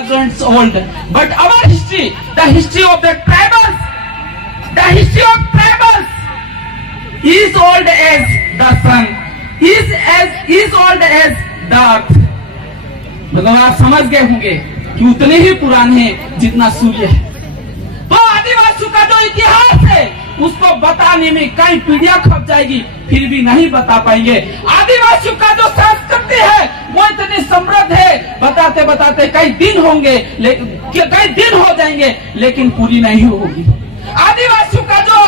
old, but our history, the history of the tribals, is old as the sun, is old as the earth. मतलब आप समझ गए होंगे कि उतने ही पुराने हैं जितना सूर्य है। तो आदिवासियों का जो इतिहास है उसको बताने में कई पीढ़ियां खप जाएगी, फिर भी नहीं बता पाएंगे। आदिवासियों का जो संस्कृति है वो इतनी समृद्ध है, बताते बताते कई दिन होंगे, कई दिन हो जाएंगे, लेकिन पूरी नहीं होगी। आदिवासियों का जो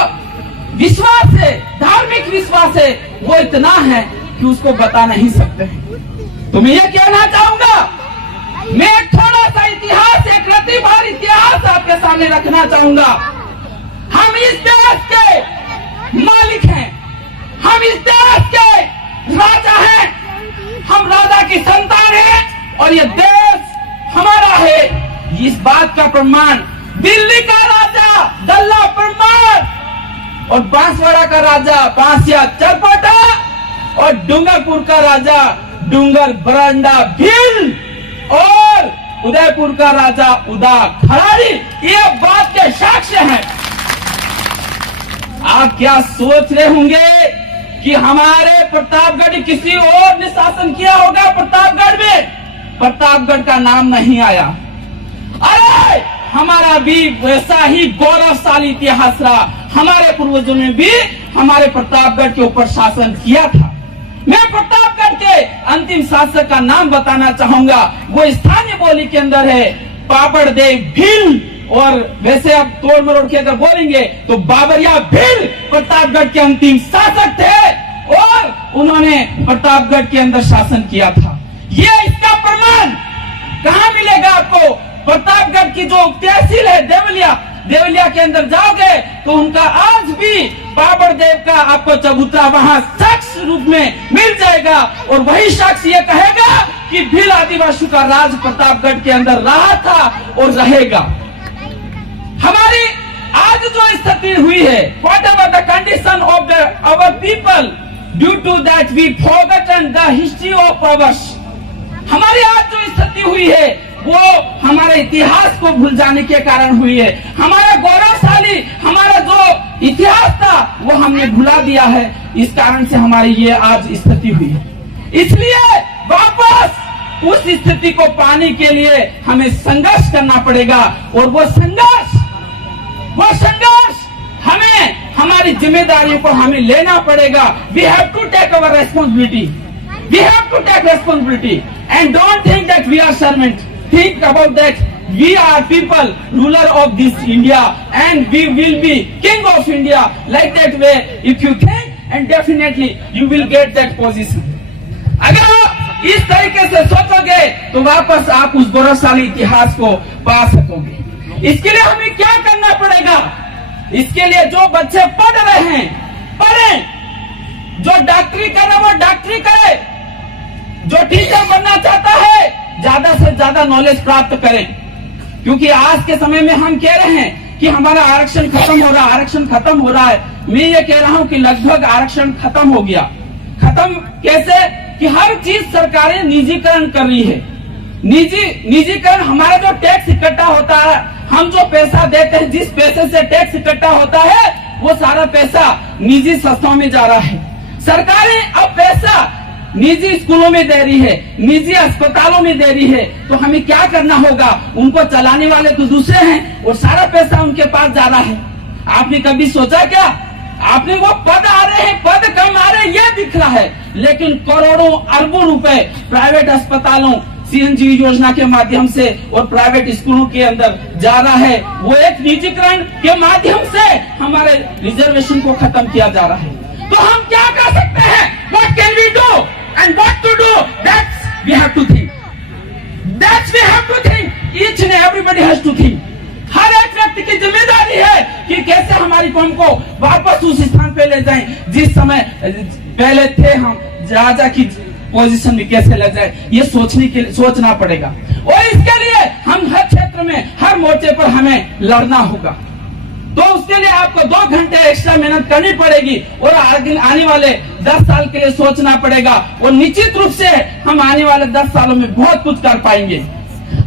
विश्वास है, धार्मिक विश्वास है, वो इतना है कि उसको बता नहीं सकते। तो मैं ये कहना चाहूंगा, मैं एक थोड़ा सा इतिहास, एक रत्ती भर इतिहास आपके सामने रखना चाहूंगा। हम इस देश के मालिक हैं, हम इस देश के राजा हैं, हम राजा की संतान हैं और ये देश हमारा है। इस बात का प्रमाण दिल्ली का राजा दल्ला परमार और बांसवाड़ा का राजा बांसिया चरपोटा और डूंगरपुर का राजा डूंगर बरंडा भील और उदयपुर का राजा उदा खराड़ी, ये बात के साक्ष्य हैं। आप क्या सोच रहे होंगे कि हमारे प्रतापगढ़ किसी और ने शासन किया होगा? प्रतापगढ़ में प्रतापगढ़ का नाम नहीं आया। अरे हमारा भी वैसा ही गौरवशाली इतिहास रहा, हमारे पूर्वजों ने भी हमारे प्रतापगढ़ के ऊपर शासन किया था। मैं प्रतापगढ़ के अंतिम शासक का नाम बताना चाहूंगा, वो स्थानीय बोली के अंदर है पापड़ देव भील, और वैसे अब तोड़ मरोड़ के अगर बोलेंगे तो बाबरिया भील प्रतापगढ़ के अंतिम शासक थे और उन्होंने प्रतापगढ़ के अंदर शासन किया था। ये इसका प्रमाण कहाँ मिलेगा आपको? प्रतापगढ़ की जो तहसील है देवलिया के अंदर जाओगे तो उनका आज भी बाबर देव का आपको चबूतरा वहाँ शख्स रूप में मिल जाएगा, और वही शख्स ये कहेगा कि भील आदिवासियों का राज प्रतापगढ़ के अंदर रहा था और रहेगा। हमारी आज जो स्थिति हुई है, whatever the condition of our people, due to that we forgotten the history of ours, हमारी आज जो स्थिति हुई है वो हमारे इतिहास को भूल जाने के कारण हुई है। हमारा गौरवशाली, हमारा जो इतिहास था वो हमने भुला दिया है, इस कारण से हमारी ये आज स्थिति हुई है। इसलिए वापस उस स्थिति को पाने के लिए हमें संघर्ष करना पड़ेगा, और वो संघर्ष हमें हमारी जिम्मेदारियों को हमें लेना पड़ेगा। We have to take our responsibility. We have to take responsibility and don't think that we are servants. Think about that we are people, ruler of this India, and we will be king of India. Like that way, if you think, and definitely you will get that position. अगर आप इस तरीके से सोचोगे तो वापस आप उस गौरवशाली इतिहास को पा सकोगे। इसके लिए हमें क्या करना पड़ेगा? इसके लिए जो बच्चे पढ़ रहे हैं पढ़ें, जो डॉक्टरी कर रहे वो डॉक्टरी करे, जो टीचर बनना चाहता है ज्यादा से ज्यादा नॉलेज प्राप्त करें, क्योंकि आज के समय में हम कह रहे हैं कि हमारा आरक्षण खत्म हो रहा है। मैं ये कह रहा हूँ कि लगभग आरक्षण खत्म हो गया। खत्म कैसे? कि हर चीज सरकारें निजीकरण कर रही है। निजीकरण, हमारा जो टैक्स इकट्ठा होता है, हम जो पैसा देते हैं, जिस पैसे से टैक्स इकट्ठा होता है वो सारा पैसा निजी संस्थाओं में जा रहा है। सरकारें अब पैसा निजी स्कूलों में दे रही है, निजी अस्पतालों में दे रही है। तो हमें क्या करना होगा? उनको चलाने वाले तो दूसरे हैं और सारा पैसा उनके पास जा रहा है। आपने कभी सोचा क्या? आपने वो पद आ रहे हैं, पद कम आ रहे हैं, ये दिख रहा है, लेकिन करोड़ों अरबों रुपए प्राइवेट अस्पतालों, सीएनजी योजना के माध्यम से और प्राइवेट स्कूलों के अंदर जा रहा है। वो एक निजीकरण के माध्यम से हमारे रिजर्वेशन को खत्म किया जा रहा है। तो हम क्या कर सकते हैं? What can we do and what to do? That's we have to think. That's we have to think. Each and everybody has to think. हर एक व्यक्ति की जिम्मेदारी है कि कैसे हमारी कौम को वापस उस स्थान पे ले जाएं जिस समय पहले थे हम, राजा की पोजीशन में कैसे ले जाए, ये सोचना पड़ेगा। और इसके लिए हम हर क्षेत्र में, हर मोर्चे पर हमें लड़ना होगा। तो उसके लिए आपको 2 घंटे एक्स्ट्रा मेहनत करनी पड़ेगी और आने वाले 10 साल के लिए सोचना पड़ेगा, और निश्चित रूप से हम आने वाले 10 सालों में बहुत कुछ कर पाएंगे।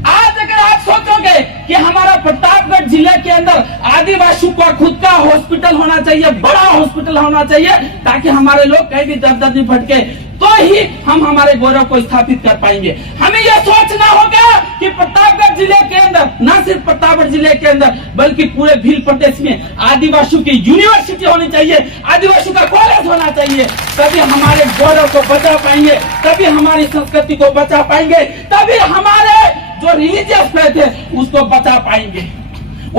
आज अगर आप कहेंगे कि हमारा प्रतापगढ़ जिले के अंदर आदिवासियों का खुद का हॉस्पिटल होना चाहिए, बड़ा हॉस्पिटल होना चाहिए, ताकि हमारे लोग कहीं भी दर्द नहीं भटके, तो ही हम हमारे गौरव को स्थापित कर पाएंगे। हमें यह सोचना होगा कि प्रतापगढ़ जिले के अंदर, न सिर्फ प्रतापगढ़ जिले के अंदर बल्कि पूरे भील प्रदेश में आदिवासियों की यूनिवर्सिटी होनी चाहिए, आदिवासियों का कॉलेज होना चाहिए, तभी हमारे गौरव को बचा पाएंगे, तभी हमारी संस्कृति को बचा पाएंगे, तभी हमारे जो रिलीजियस फेथ है उसको बचा पाएंगे।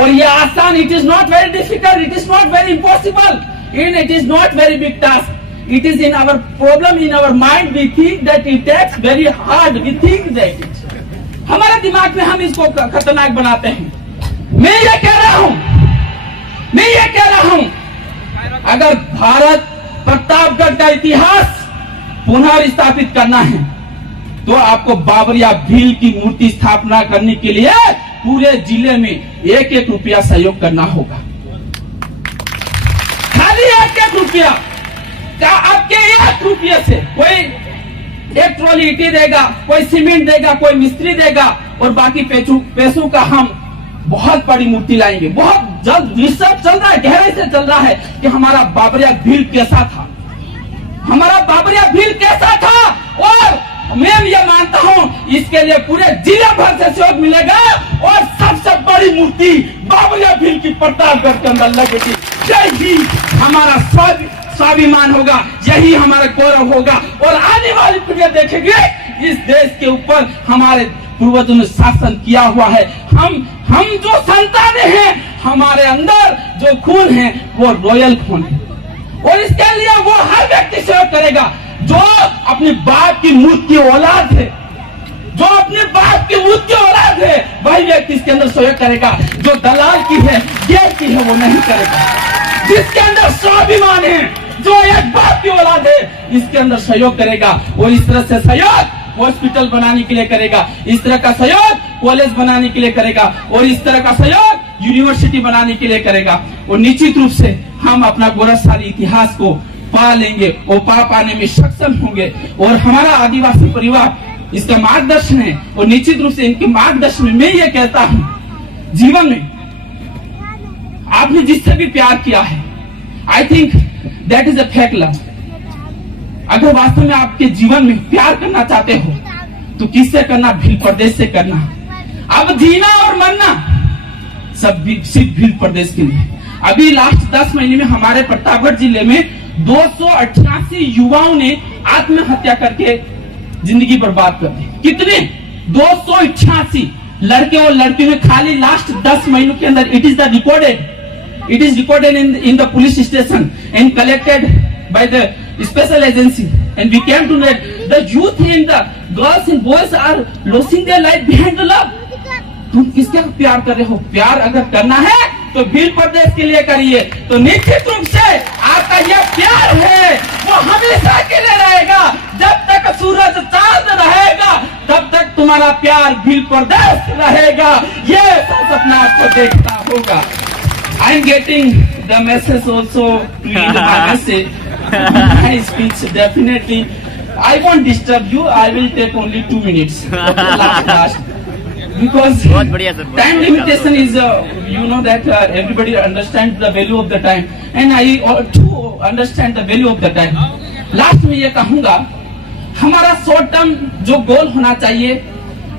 और ये आसान, it is not very difficult, it is not very impossible, it is not very big task. It is in our problem, in our mind. We think that it takes very hard. We think that हमारे दिमाग में हम इसको खतरनाक बनाते हैं। मैं ये कह रहा हूं, अगर भारत प्रतापगढ़ का इतिहास पुनः स्थापित करना है तो आपको बाबरिया भील की मूर्ति स्थापना करने के लिए पूरे जिले में 1-1 रुपया सहयोग करना होगा। खाली 1-1 रुपया का आपके 1 रुपये से कोई 1 ट्रॉली ईंटें देगा, कोई सीमेंट देगा, कोई मिस्त्री देगा, और बाकी पैसों का हम बहुत बड़ी मूर्ति लाएंगे। बहुत जल्द रिसर्च चल रहा है, गहराई से चल रहा है कि हमारा बाबरिया भील कैसा था, हमारा बाबरिया भील कैसा था। और मैं ये मानता हूं इसके लिए पूरे जिले भर से सहयोग मिलेगा और सबसे बड़ी मूर्ति बाबरिया भील की प्रतापगढ़ के अंदर लगेगी। यही हमारा स्वाभिमान होगा, यही हमारा गौरव होगा, और आने वाली पीढ़ी देखेगी इस देश के ऊपर हमारे पूर्वजों ने शासन किया हुआ है। हम जो संतानें हैं, हमारे अंदर जो खून है वो रॉयल खून है, और इसके लिए वो हर व्यक्ति सहयोग करेगा जो अपने बाप की मूर्त की औलाद है, जो अपने बाप की मूर्त की औलाद है, वही व्यक्ति इसके अंदर सहयोग करेगा। जो दलाल की है, गैर की है, वो नहीं करेगा। जिसके अंदर स्वाभिमान है, जो एक बाप की औलाद है, इसके अंदर सहयोग करेगा। और इस तरह से सहयोग हॉस्पिटल बनाने के लिए करेगा, इस तरह का सहयोग कॉलेज बनाने के लिए करेगा, और इस तरह का सहयोग यूनिवर्सिटी बनाने के लिए करेगा। और निश्चित रूप से हम अपना गौरवशाली इतिहास को पा लेंगे और पाने में सक्षम होंगे। और हमारा आदिवासी परिवार इसका मार्गदर्शन है, और निश्चित रूप से इनके मार्गदर्शन में मैं ये कहता हूं, जीवन में आपने जिससे भी प्यार किया है, I think that is a fake love. अगर वास्तव में आपके जीवन में प्यार करना चाहते हो तो किससे करना? भील प्रदेश से करना। अब जीना और मरना सब सिर्फ भील प्रदेश के लिए। अभी लास्ट 10 महीने में हमारे प्रतापगढ़ जिले में 288 युवाओं ने आत्महत्या करके जिंदगी बर्बाद कर दी। कितने? 288 लड़के और लड़कियों ने खाली लास्ट 10 महीनों के अंदर। It is recorded in the police station and collected by the special agency, and we came to know that the youth and the girls and boys are losing their life behind the love. तुम किसका प्यार कर रहे हो? प्यार अगर करना है तो भील प्रदेश के लिए करिए। तो निश्चित रूप से आपका यह प्यार है वो हमेशा के लिए रहेगा। जब तक सूरज चांद रहेगा तब तक तुम्हारा प्यार भील प्रदेश रहेगा। ये सपना आपको देखता होगा। I am getting the message also to you, my message. My speech definitely. I won't disturb you. I will take only 2 minutes. Last. Because time limitation is, you know that everybody understands the value of the time, and I too understand the value of the time. Last में ये कहूँगा, हमारा short term जो गोल होना चाहिए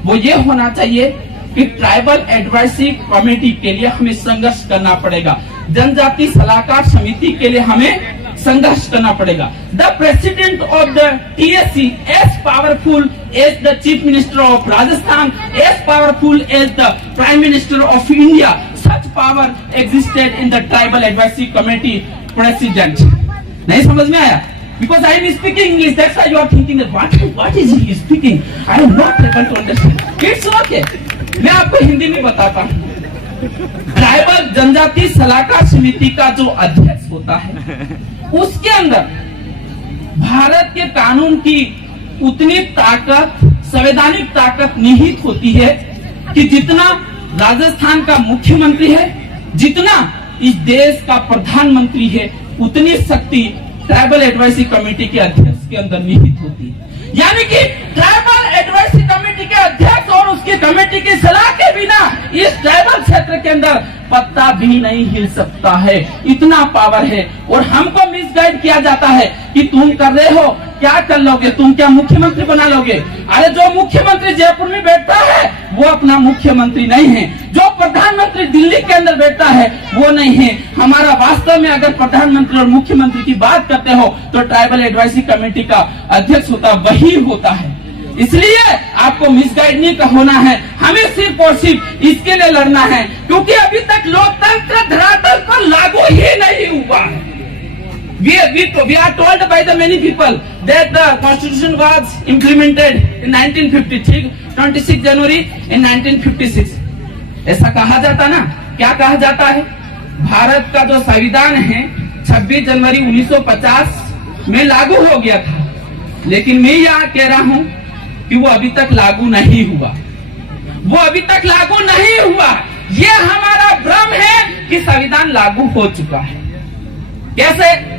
वो ये होना चाहिए कि ट्राइबल एडवाइजरी कमेटी के लिए हमें संघर्ष करना पड़ेगा। जनजाति सलाहकार समिति के लिए हमें संघर्ष करना पड़ेगा। The president of the TSC as powerful as the chief minister of Rajasthan, as powerful as the prime minister of India, such power existed in the tribal advisory committee president. नहीं समझ में आया? Because I am speaking English, that's why you are thinking that what is he speaking? I am not able to understand. It's okay. मैं आपको हिंदी में बताता हूँ। Tribal जनजाति सलाहकार समिति का जो अध्यक्ष होता है उसके अंदर भारत के कानून की उतनी ताकत, संवैधानिक ताकत निहित होती है कि जितना राजस्थान का मुख्यमंत्री है, जितना इस देश का प्रधानमंत्री है, उतनी शक्ति ट्राइबल एडवाइजरी कमेटी के अध्यक्ष के अंदर निहित होती है। यानी कि ट्राइबल एडवाइजरी कमेटी के अध्यक्ष और उसकी कमेटी की सलाह के बिना इस ट्राइबल क्षेत्र के अंदर पत्ता भी नहीं हिल सकता है, इतना पावर है। और हमको मिसगाइड किया जाता है कि तुम कर रहे हो, क्या कर लोगे, तुम क्या मुख्यमंत्री बना लोगे। अरे जो मुख्यमंत्री जयपुर में बैठता है वो अपना मुख्यमंत्री नहीं है, जो प्रधानमंत्री दिल्ली के अंदर बैठता है वो नहीं है हमारा। वास्तव में अगर प्रधानमंत्री और मुख्यमंत्री की बात करते हो तो ट्राइबल एडवाइजरी कमेटी का अध्यक्ष होता वही होता है। इसलिए आपको मिसगाइड नहीं होना है, हमें सिर्फ और सिर्फ इसके लिए लड़ना है क्योंकि अभी तक लोकतंत्र धरातल पर लागू ही नहीं हुआ है। We are told by the many people that the constitution was implemented in 1950, 26 January in 1956। ऐसा कहा जाता ना, क्या कहा जाता है, भारत का जो संविधान है 26 जनवरी 1950 में लागू हो गया था, लेकिन मैं यहाँ कह रहा हूँ कि वो अभी तक लागू नहीं हुआ, वो अभी तक लागू नहीं हुआ। ये हमारा भ्रम है कि संविधान लागू हो चुका है। कैसे?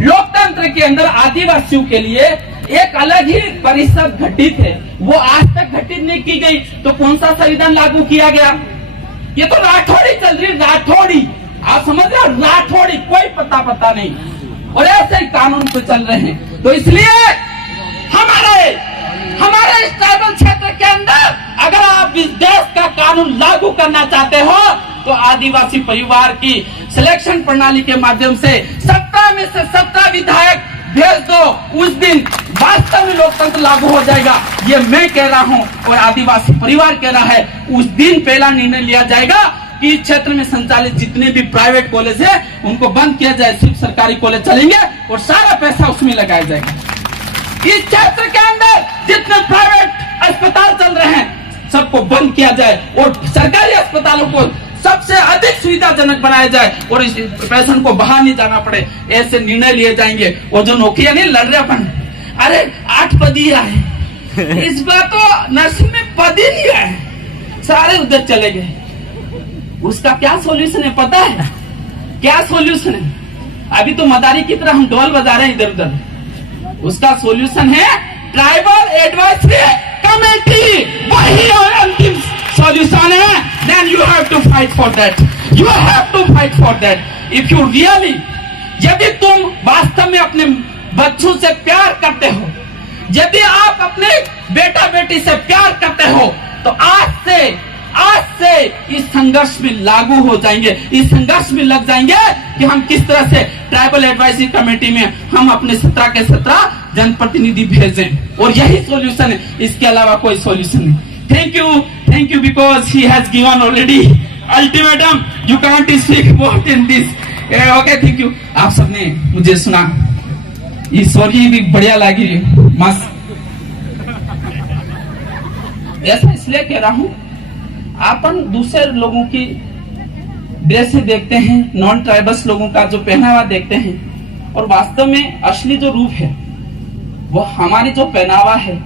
लोकतंत्र के अंदर आदिवासियों के लिए एक अलग ही परिषद गठित है, वो आज तक गठित नहीं की गई, तो कौन सा संविधान लागू किया गया? ये तो राठौड़ी चल रही, राठौड़ी, आप समझ रहे हो, राठौड़ी, कोई पता नहीं, और ऐसे ही कानून पे चल रहे हैं। तो इसलिए हमारे इस ट्राइबल क्षेत्र के अंदर अगर आप इस देश का कानून लागू करना चाहते हो तो आदिवासी परिवार की सिलेक्शन प्रणाली के माध्यम से 17 में से 17 विधायक भेज दो, उस दिन वास्तव में लोकतंत्र लागू हो जाएगा। ये मैं कह रहा हूँ और आदिवासी परिवार कह रहा है। उस दिन पहला निर्णय लिया जाएगा कि इस क्षेत्र में संचालित जितने भी प्राइवेट कॉलेज है उनको बंद किया जाए, सिर्फ सरकारी कॉलेज चलेंगे और सारा पैसा उसमें लगाया जाएगा। इस क्षेत्र के अंदर जितने प्राइवेट अस्पताल चल रहे हैं सबको बंद किया जाए और सरकारी अस्पतालों को सबसे अधिक सुविधाजनक बनाया जाए और इस पेशेंट को बाहर नहीं जाना पड़े, ऐसे निर्णय लिए जाएंगे। और जो नौकरियां नहीं लड़ रहे अपन, अरे 8 पद ही आए, इस बार तो नर्सिंग में पद ही नहीं आए, सारे उधर चले गए। उसका क्या सॉल्यूशन है पता है? क्या सॉल्यूशन है? अभी तो मदारी की तरह हम ढोल बजा रहे हैं इधर उधर। उसका सॉल्यूशन है ट्राइबल एडवाइजरी कमेटी, वही अंतिम सॉल्यूशन है। Then you have to fight for that. You have to fight for that. If you really, यदि तुम वास्तव में अपने बच्चों से प्यार करते हो, यदि आप अपने बेटा बेटी से प्यार करते हो तो आज से इस संघर्ष में लागू हो जाएंगे, इस संघर्ष में लग जाएंगे कि हम किस तरह से ट्राइबल एडवाइजरी कमेटी में हम अपने 17 के 17 जनप्रतिनिधि भेजें, और यही सॉल्यूशन है, इसके अलावा कोई सॉल्यूशन नहीं। Thank you because he has given already ultimatum. You can't speak more in this. Okay, thank you. आप सबने मुझे सुना, ये स्टोरी भी बढ़िया लगी, मस्त। ऐसा इसलिए कह रहा हूँ, अपन दूसरे लोगों की ड्रेस से देखते हैं, नॉन ट्राइबल्स लोगों का जो पहनावा देखते हैं, और वास्तव में असली जो रूप है वो हमारी जो पहनावा है